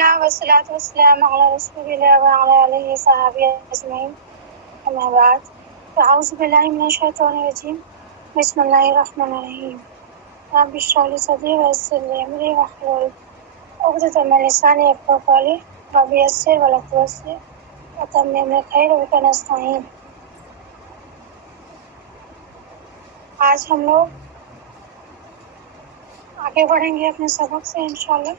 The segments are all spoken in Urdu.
اللہ والصلاۃ والسلام علی رسول اللہ وعلی آلہ وصحبہ اجمعین، اما بعد فاعوذ باللہ من الشیطان الرجیم، بسم اللہ الرحمن الرحیم۔ رب اشرح لی صدری ویسر لی امری واحلل عقدۃ من لسانی یفقہوا قولی، رب یسر ولا تعسر وتمم بالخیر وبک نستعین۔ آج ہم لوگ آگے بڑھیں گے اپنے سبق سے انشاءاللہ۔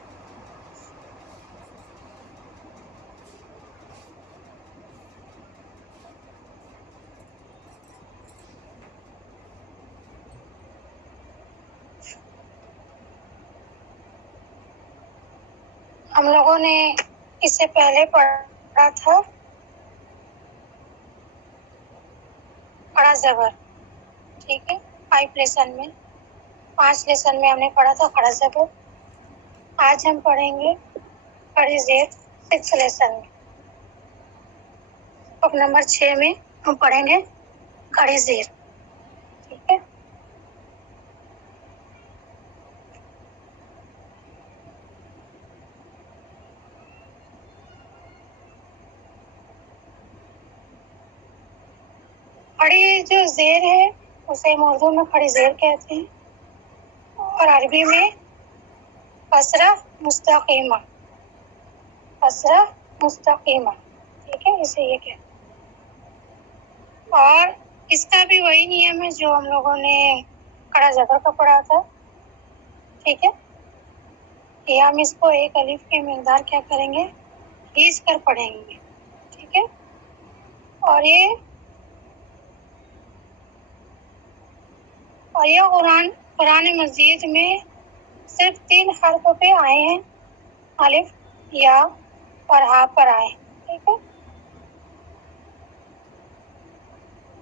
ہم لوگوں نے اس سے پہلے پڑھا تھا کھڑا زبر، ٹھیک ہے، 5 لیسن میں 5 لیسن میں ہم نے پڑھا تھا کھڑا زبر۔ آج ہم پڑھیں گے کھڑی زیر 6 لیسن میں۔ سبق نمبر 6 میں ہم پڑھیں گے کھڑی زیر، ٹھیک ہے۔ کھڑی جو زیر ہے اسے ہم اردو میں کھڑی زیر کہتے ہیں، اور عربی میں کسرہ مستقیمہ، کسرہ مستقیمہ، ٹھیک ہے، اسے یہ کہتے ہیں۔ اور اس کا بھی وہی نیم ہے جو ہم لوگوں نے کھڑا زبر کا پڑھا تھا، ٹھیک ہے، کہ ہم اس کو ایک الف کی مقدار کیا کریں گے، کھینچ کر پڑھیں گے، ٹھیک ہے۔ اور یہ قرآن مجید میں صرف 3 حرفوں پہ آئے ہیں، الف، یا اور ہا پر آئے ہیں، ٹھیک ہے۔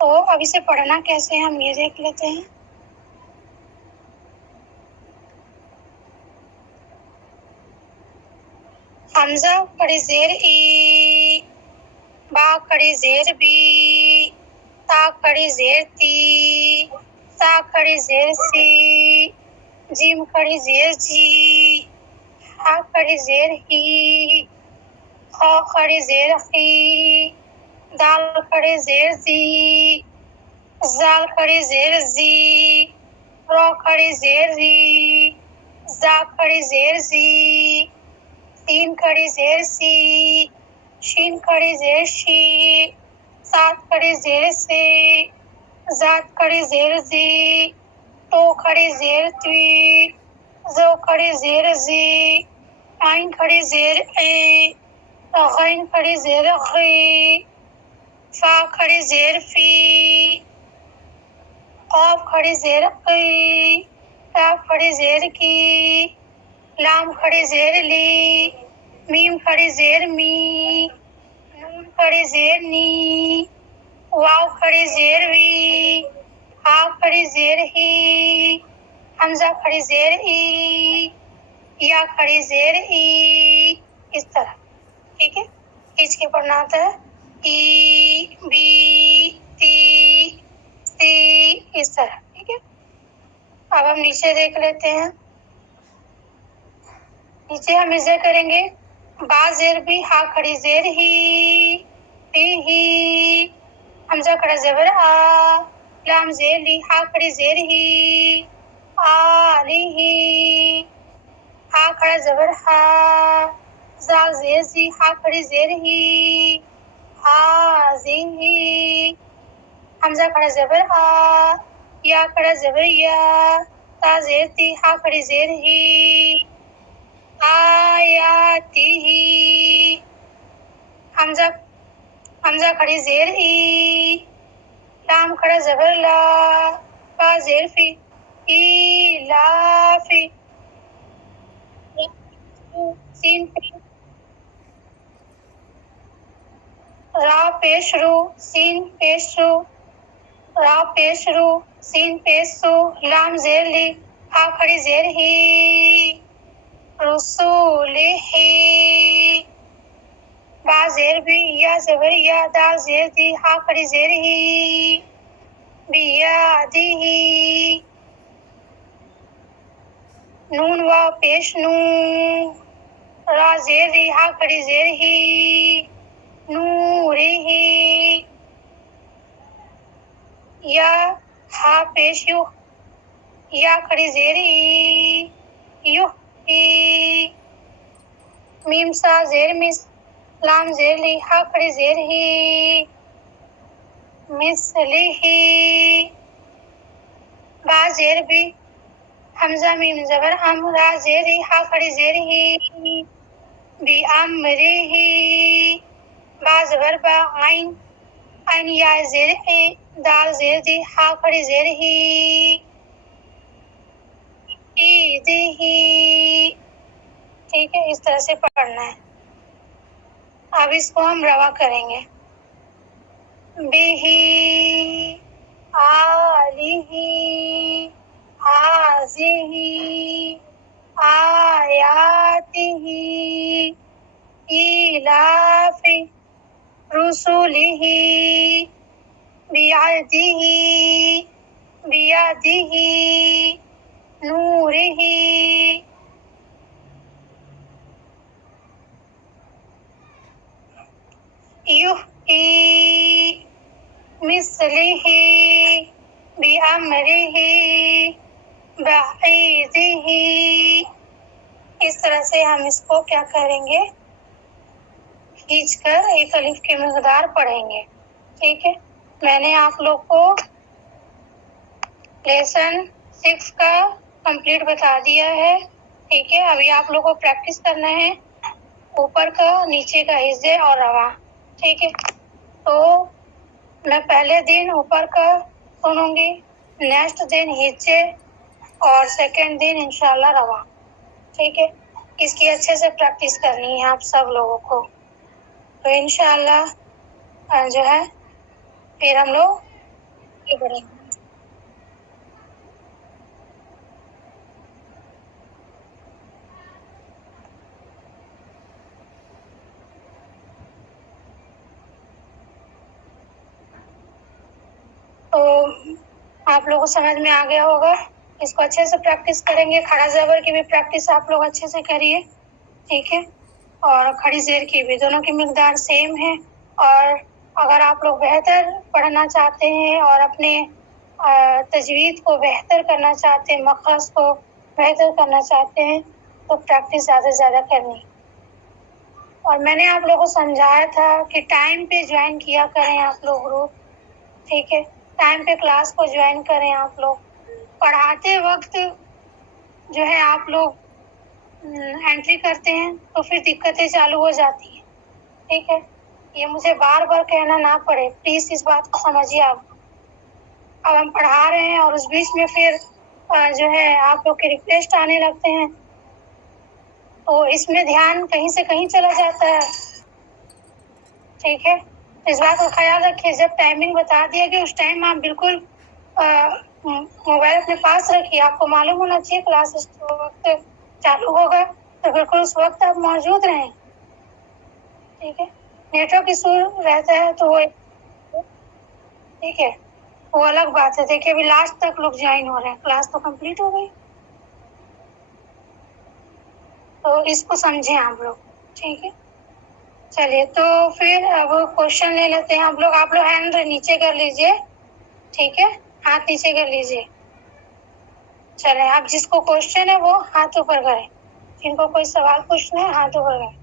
تو اب اسے پڑھنا کیسے ہیں ہم یہ دیکھ لیتے ہیں۔ حمزہ کھڑی زیر ای، با کھڑی زیر بی، تا کھڑی زیر تی، سا کھڑی زیر سی، جیم کھڑی زیر جی، ہا کھڑی زیر ہی، خا کھڑی زیر خی، دال کھڑی زیر زی، زال کھڑی زیر زی، رو کھڑی زیر ری، زا کھڑی زیر زی، سین کھڑی زیر سی، شین کھڑی زیر شی، سات کھڑی زیر سے، زاد کھڑی زیر زی، تو کھڑی زیر تھی، زو کھڑی زیر زی، آئین کھڑی زیر اے، غین کھڑی زیر غی، فا کھڑی زیر فی، قاف کھڑی زیر قی، کاف کھڑی زیر کی، لام کھڑی زیر لی، میم کھڑی زیر می، نون کھڑی زیر نی، واو کھڑی زیر وی، ہا کھڑی زیر ہی، حمزہ کھڑی زیر ای، یا کھڑی زیر ای، اس طرح، ٹھیک ہے۔ کھینچ کے پڑھنا آتا ہے، ای، بی، تی، سی، اس طرح، ٹھیک ہے۔ اب ہم نیچے دیکھ لیتے ہیں۔ نیچے ہم اسے کریں گے، با زیر بھی، ہا کھڑی زیر ہی، ہی، حمزہ کھڑا زبر آ، لام زیر لی، ہا کھڑی زیر ہی، لی ہی، ہا کھڑا زبر ہا، زا زیر زی، ہا کھڑی زیر ہی، زی ہی، حمزہ کھڑا زبر آ، یا کھڑا زبر یا، تا زیر تی، ہا کھڑی زیر ہی، آیاتی ہی، حمزہ کھڑی زیر ای، لام کھڑا زبر لا، فا زیر فی، ای لا فی، سین فی، را پیش رو، سین پیش رو، را پیش رو، سین پیش سو، لام زیر لی، ہا کھڑی زیر ہی، رسول ہی، با زیر بھی، یا زبر یا، دال زیر دی، ہا کھڑی زیر ہی، بیادی ہی، نون واو پیش نو، را زیر ری ہا کھڑی زیر ہی نوری ہی یا ہا پیش یو یا کھڑی زیر ای یو ای میم سا زیر مس لام زیر لی ہا کھڑی زیر ہی مثلی ہی با زیر بی حمزہ میم زبر ام را زیر ری ہا کھڑی زیر ہی بی امری ہی با زبر با عین عین یا زیر اے دال زیر دی ہا کھڑی زیر ہی ایدی ہی. ٹھیک ہے، اس طرح سے پڑھنا ہے. اب اس کو ہم روا کریں گے. بیہی آلہی آزہی آیاتہی ایلافی رسولہی بیعہدہی بیدہی نورہی یحیی مثلہی بامرہی بعیدہی. اس طرح سے ہم اس کو کیا کریں گے، کھینچ کر ایک الف کی مقدار پڑھیں گے. ٹھیک ہے، میں نے آپ لوگ کو لیسن 6 کا کمپلیٹ بتا دیا ہے. ٹھیک ہے، ابھی آپ لوگ کو پریکٹس کرنا ہے اوپر کا، نیچے کا حصے اور روا. ٹھیک ہے، تو میں پہلے دن اوپر کا سنوں گی، نیکسٹ دن ہچے اور سیکنڈ دن انشاءاللہ روا. ٹھیک ہے، اس کی اچھے سے پریکٹس کرنی ہے آپ سب لوگوں کو. تو انشاءاللہ جو ہے پھر ہم لوگ یہ کریں گے. تو آپ لوگوں کو سمجھ میں آ گیا ہوگا. اس کو اچھے سے پریکٹس کریں گے. کھڑا زبر کی بھی پریکٹس آپ لوگ اچھے سے کریے. ٹھیک ہے، اور کھڑی زیر کی بھی، دونوں کی مقدار سیم ہے. اور اگر آپ لوگ بہتر پڑھنا چاہتے ہیں اور اپنے تجوید کو بہتر کرنا چاہتے ہیں، مخرج کو بہتر کرنا چاہتے ہیں، تو پریکٹس زیادہ سے زیادہ کرنی. اور میں نے آپ لوگوں کو سمجھایا تھا کہ ٹائم پہ جوائن کیا کریں آپ لوگ گروپ. ٹھیک ہے، ٹائم پہ کلاس کو جوائن کریں. آپ لوگ پڑھاتے وقت جو ہے آپ لوگ انٹری کرتے ہیں تو پھر دقتیں چالو ہو جاتی ہیں. ٹھیک ہے، یہ مجھے بار بار کہنا نہ پڑے، پلیز اس بات کو سمجھیے. آپ اب ہم پڑھا رہے ہیں اور اس بیچ میں پھر جو ہے آپ لوگ کے ریکویسٹ آنے لگتے ہیں، تو اس میں دھیان کہیں سے کہیں چلا جاتا ہے. ٹھیک ہے، اس بات کا خیال رکھیے. جب ٹائمنگ بتا دیا کہ اس ٹائم آپ بالکل موبائل اپنے پاس رکھیے. آپ کو معلوم ہونا چاہیے کلاس وقت چالو ہوگا، تو بالکل اس وقت آپ موجود رہیں. ٹھیک ہے، نیٹ ورک ایشو رہتا ہے تو وہ ٹھیک ہے، وہ الگ بات ہے. دیکھیے ابھی لاسٹ تک لوگ جوائن ہو رہے ہیں، کلاس تو کمپلیٹ ہو گئی. تو اس کو سمجھیں آپ لوگ. ٹھیک ہے، چلیے تو پھر اب کوشچن لے لیتے ہیں. آپ لوگ ہینڈ نیچے کر لیجئے. ٹھیک ہے، ہاتھ نیچے کر لیجئے. چلے، آپ جس کو کوشچن ہے وہ ہاتھ اوپر کریں. جن کو کوئی سوال پوچھنا ہے ہاتھ اوپر کریں.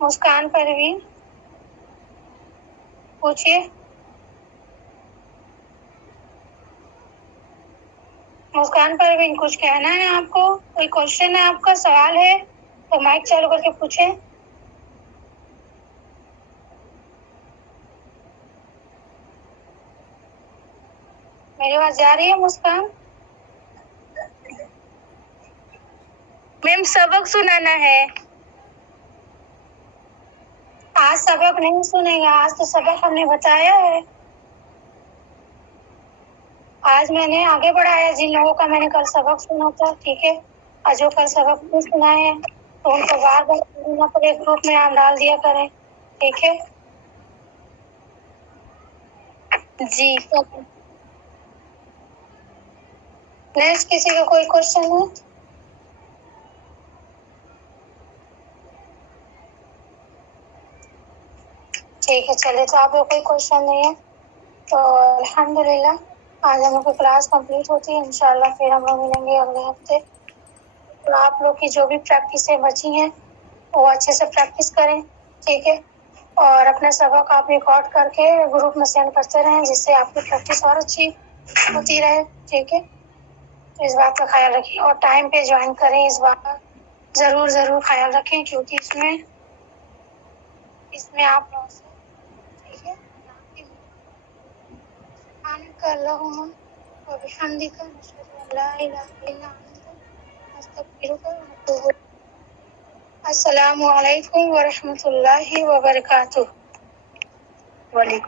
مسکان پروین پوچھیے. مسکان پروین کچھ کہنا ہے آپ کو؟ کوئی کوشچن ہے آپ کا، سوال ہے تو مائک چالو کر کے پوچھیں. میری آواز جا رہی ہے مسکان؟ میم سبق سنانا ہے. آج سبق نہیں سنے گا، آج تو سبق ہم نے بتایا ہے. آج میں نے آگے بڑھایا جن لوگوں کا میں نے کل سبق سنا تھا. ٹھیک ہے، اور جو کل سبق نہیں سنائے ہیں تو ان کو بار بار سننا پڑے، گروپ میں آپ ڈال دیا کریں. ٹھیک ہے جی. نیکسٹ کسی کا کوئی کوشچن ہے؟ ٹھیک ہے، چلیے تو آپ کو کوئی کوشچن نہیں ہے تو الحمدللہ آج ہم لوگ کی کلاس کمپلیٹ ہوتی ہے. انشاءاللہ پھر ہم لوگ ملیں گے اگلے ہفتے. تو آپ لوگ کی جو بھی پریکٹسیں بچی ہیں وہ اچھے سے پریکٹس کریں، ٹھیک ہے، اور اپنا سبق آپ ریکارڈ کر کے گروپ میں سینڈ کرتے رہیں جس سے آپ کی پریکٹس اور اچھی ہوتی رہے، ٹھیک ہے. تو اس بات کا خیال رکھیں اور ٹائم پہ جوائن کریں. اس بات کا ضرور خیال رکھیں کیونکہ اس میں آپ لوگ سے، ٹھیک ہے، سبحانک اللہم و بحمدک نشہد ان لا الہ الا انت نستغفرک و نتوب الیک. السلام علیکم ورحمۃ اللہ وبرکاتہ. وعلیکم